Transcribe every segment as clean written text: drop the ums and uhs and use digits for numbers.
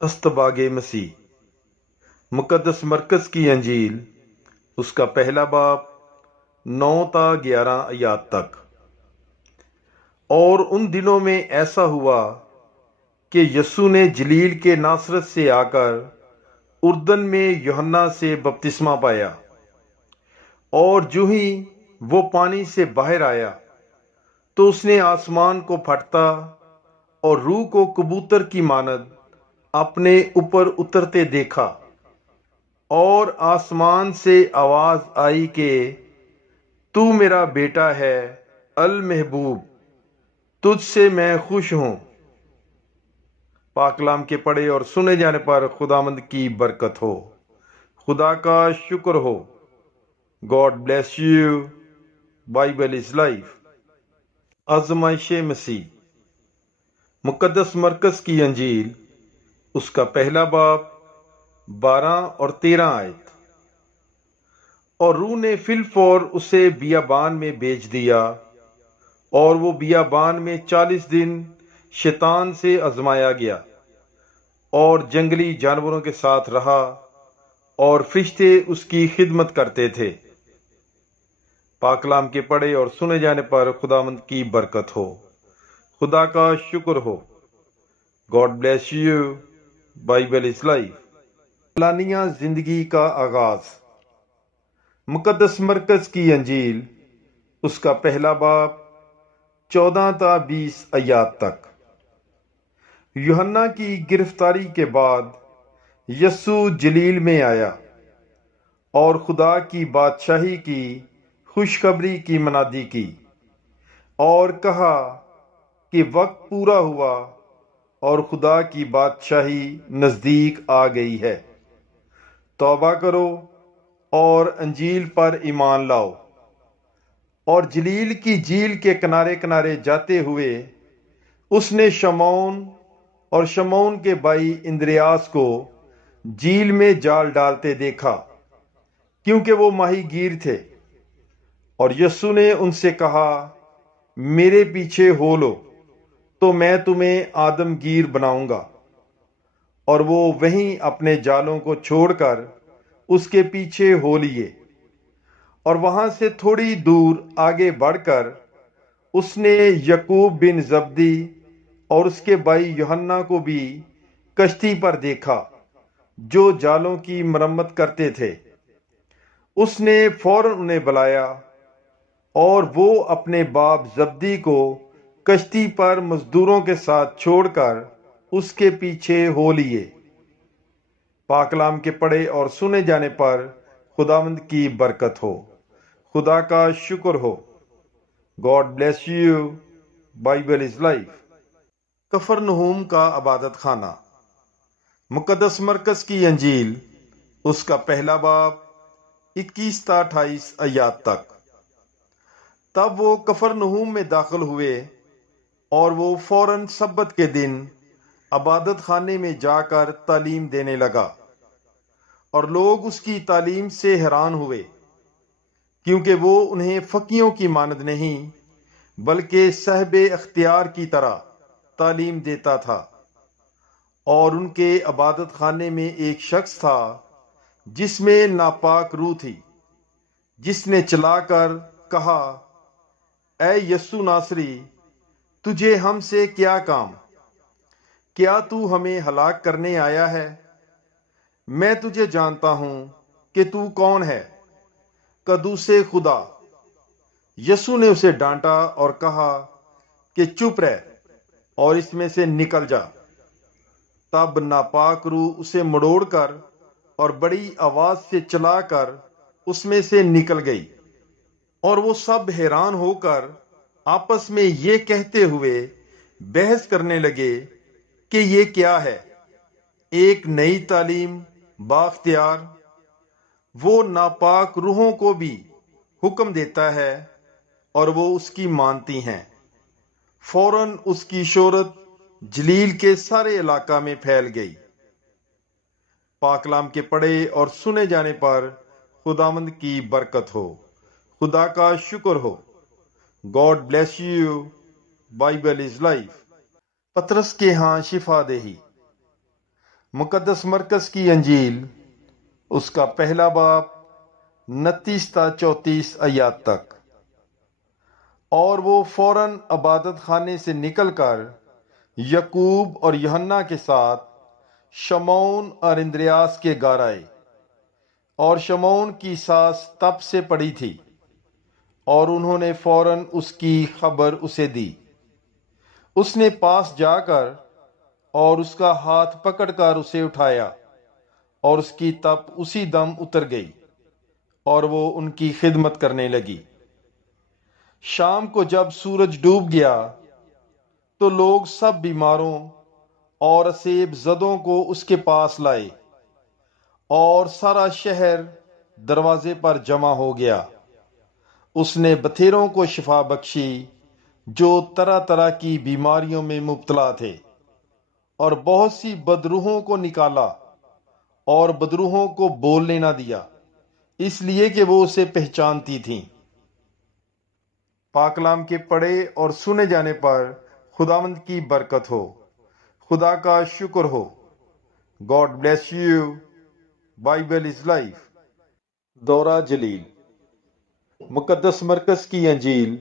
استباغ مسیح مقدس مرکز کی انجیل اس کا پہلا باب 9 تا 11 آیات تک۔ اور ان دنوں میں ایسا ہوا کہ یسوع نے جلیل کے ناصرت سے آ کر اردن میں یوحنا سے بپتسمہ پایا، اور جو ہی وہ پانی سے باہر آیا تو اس نے آسمان کو پھٹتا اور روح کو کبوتر کی مانند اپنے اوپر اترتے دیکھا، اور آسمان سے آواز آئی کہ تو میرا بیٹا ہے المحبوب، تجھ سے میں خوش ہوں۔ پاک کلام کے پڑھے اور سنے جانے پر خداوند کی برکت ہو، خدا کا شکر ہو۔ God bless you. Bible is life. آزمائش مسیح مقدس مرکز کی انجیل اس کا پہلا باب 12 اور 13 آیت۔ اور روح نے فی الفور اسے بیابان میں بھیج دیا، اور وہ بیابان میں 40 دن شیطان سے آزمایا گیا، اور جنگلی جانوروں کے ساتھ رہا، اور فرشتے اس کی خدمت کرتے تھے۔ پاک کلام کے پڑھے اور سنے جانے پر خداوند کی برکت ہو، خدا کا شکر ہو۔ God bless you. Bible is life. فلانیہ زندگی کا آغاز۔ مقدس مرکز کی انجیل اس کا پہلا باب 14 تا 20 آیات تک۔ یوحنا کی گرفتاری کے بعد یسوع جلیل میں آیا اور خدا کی بادشاہی کی خوشخبری کی منادی کی، اور کہا کہ وقت پورا ہوا اور خدا کی بادشاہی نزدیک آ گئی ہے۔ توبہ کرو اور انجیل پر ایمان لاؤ۔ اور جلیل کی جھیل کے کنارے کنارے جاتے ہوئے اس نے شمعون اور شمعون کے بھائی اندریاس کو جھیل میں جال ڈالتے دیکھا، کیونکہ وہ ماہی گیر تھے۔ اور یسوع نے ان سے کہا، میرے پیچھے ہو لو تو میں تمہیں آدم گیر بناؤں گا۔ اور وہ وہیں اپنے جالوں کو چھوڑ کر اس کے پیچھے ہو لیے، اور وہاں سے تھوڑی دور آگے بڑھ کر اس نے یعقوب بن زبدی اور اس کے بھائی یوحنا کو بھی کشتی پر دیکھا، جو جالوں کی مرمت کرتے تھے۔ اس نے فوراً انہیں بلایا، اور وہ اپنے باپ زبدی کو کشتی پر مزدوروں کے ساتھ چھوڑ کر اس کے پیچھے ہو لیے۔ پاک کلام کے پڑھے اور سنے جانے پر خداوند کی برکت ہو، خدا کا شکر ہو۔ God bless you. Bible is life. کفرنہوم کا عبادت خانہ۔ مقدس مرکز کی انجیل اس کا پہلا باب 21 تا 28 آیات تک۔ تب وہ کفرنہوم میں داخل ہوئے، اور وہ فوراً سبت کے دن عبادت خانے میں جا کر تعلیم دینے لگا، اور لوگ اس کی تعلیم سے حیران ہوئے، کیونکہ وہ انہیں فقیہوں کی مانند نہیں بلکہ صاحب اختیار کی طرح تعلیم دیتا تھا۔ اور ان کے عبادت خانے میں ایک شخص تھا جس میں ناپاک روح تھی، جس نے چلا کر کہا، اے یسوع ناصری، تجھے ہم سے کیا کام؟ کیا تو ہمیں ہلاک کرنے آیا ہے؟ میں تجھے جانتا ہوں کہ تو کون ہے، قدوس خدا۔ یسوع نے اسے ڈانٹا اور کہا کہ چپ رہ اور اس میں سے نکل جا۔ تب ناپاک روح اسے مڑوڑ کر اور بڑی آواز سے چلا کر اس میں سے نکل گئی، اور وہ سب حیران ہو کر آپس میں یہ کہتے ہوئے بحث کرنے لگے کہ یہ کیا ہے، ایک نئی تعلیم بااختیار۔ وہ ناپاک روحوں کو بھی حکم دیتا ہے اور وہ اس کی مانتی ہیں۔ فوراً اس کی شہرت جلیل کے سارے علاقہ میں پھیل گئی۔ پاک کلام کے پڑھے اور سنے جانے پر خداوند کی برکت ہو، خدا کا شکر ہو۔ God bless you. Bible is life. پطرس کے ہاں شفا دہی۔ مقدس مرکز کی انجیل، اس کا پہلا باب 29 تا 34 آیات تک۔ اور وہ فوراً عبادت خانے سے نکل کر یعقوب اور یوحنا کے ساتھ شمعون اور اندریاس کے گھر آئے، اور شمعون کی سانس تب سے پڑی تھی، اور انہوں نے فوراً اس کی خبر اسے دی۔ اس نے پاس جا کر اور اس کا ہاتھ پکڑ کر اسے اٹھایا، اور اس کی تپ اسی دم اتر گئی، اور وہ ان کی خدمت کرنے لگی۔ شام کو جب سورج ڈوب گیا تو لوگ سب بیماروں اور اسیب زدوں کو اس کے پاس لائے، اور سارا شہر دروازے پر جمع ہو گیا۔ اس نے بتھیروں کو شفا بخشی جو طرح طرح کی بیماریوں میں مبتلا تھے، اور بہت سی بدروحوں کو نکالا، اور بدروحوں کو بولنے نہ دیا، اس لیے کہ وہ اسے پہچانتی تھیں۔ پاک کلام کے پڑھے اور سنے جانے پر خداوند کی برکت ہو۔ خدا کا شکر ہو۔ God bless you. Bible is life. دورہ جلیل، مقدس مرکز کی انجیل،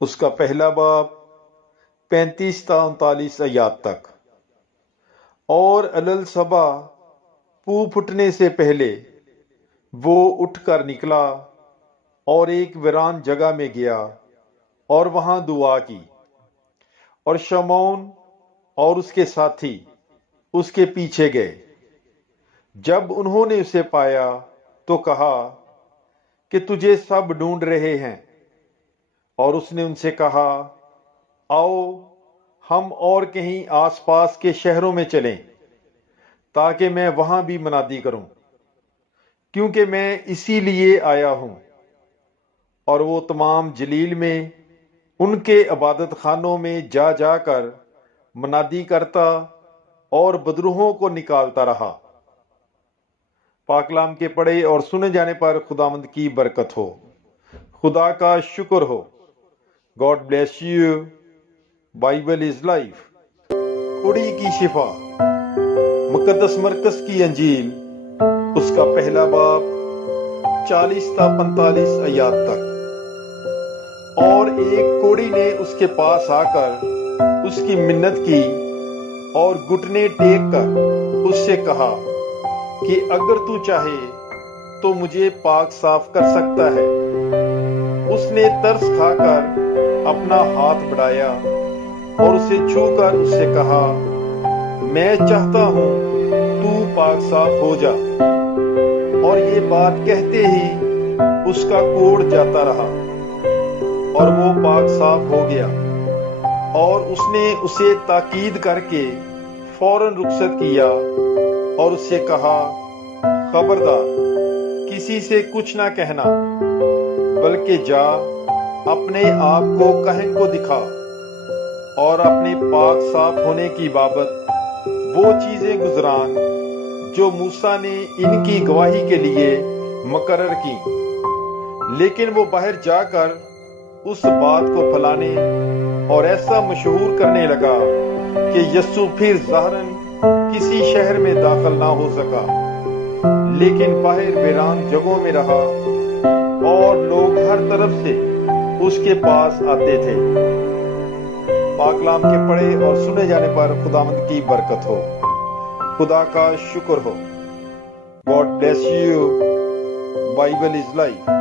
اس کا پہلا باب 35 تا 39 آیات تک۔ اور علل صبح پو پھٹنے سے پہلے وہ اٹھ کر نکلا اور ایک ویران جگہ میں گیا اور وہاں دعا کی، اور شمعون اور اس کے ساتھی اس کے پیچھے گئے۔ جب انہوں نے اسے پایا تو کہا کہ تجھے سب ڈھونڈ رہے ہیں، اور اس نے ان سے کہا، آؤ ہم اور کہیں آس پاس کے شہروں میں چلیں، تاکہ میں وہاں بھی منادی کروں، کیونکہ میں اسی لیے آیا ہوں۔ اور وہ تمام جلیل میں ان کے عبادت خانوں میں جا جا کر منادی کرتا اور بدروحوں کو نکالتا رہا۔ پاک کلام کے پڑھے اور سنے جانے پر خداوند کی برکت ہو۔ خدا کا شکر ہو۔ God bless you. Bible is life. کوڑی کی شفا، مقدس مرکز کی انجیل، اس کا پہلا باب 40 تا 45 آیات تک۔ اور ایک کوڑی نے اس کے پاس آ کر اس کی منت کی اور گھٹنے ٹیک کر اس سے کہا کہ اگر تو چاہے تو مجھے پاک صاف کر سکتا ہے۔ اس نے ترس کھا کر اپنا ہاتھ بڑھایا اور اسے چھو کر اس سے کہا، میں چاہتا ہوں تو پاک صاف ہو جا۔ اور یہ بات کہتے ہی اس کا کوڑ جاتا رہا، اور وہ پاک صاف ہو گیا۔ اور اس نے اسے تاکید کر کے فوراً رخصت کیا اور اس سے کہا، خبردار، کسی سے کچھ نہ کہنا، بلکہ جا اپنے آپ کو کاہن کو دکھا، اور اپنے پاک صاف ہونے کی بابت وہ چیزیں گزران جو موسیٰ نے ان کی گواہی کے لیے مقرر کی۔ لیکن وہ باہر جا کر اس بات کو پھیلانے اور ایسا مشہور کرنے لگا کہ یسوع پھر ظاہراً کسی شہر میں داخل نہ ہو سکا، لیکن باہر ویران جگہوں میں رہا، اور لوگ ہر طرف سے اس کے پاس آتے تھے۔ پاک کلام کے پڑھے اور سنے جانے پر خداوند کی برکت ہو۔ خدا کا شکر ہو۔ God bless you. Bible is life.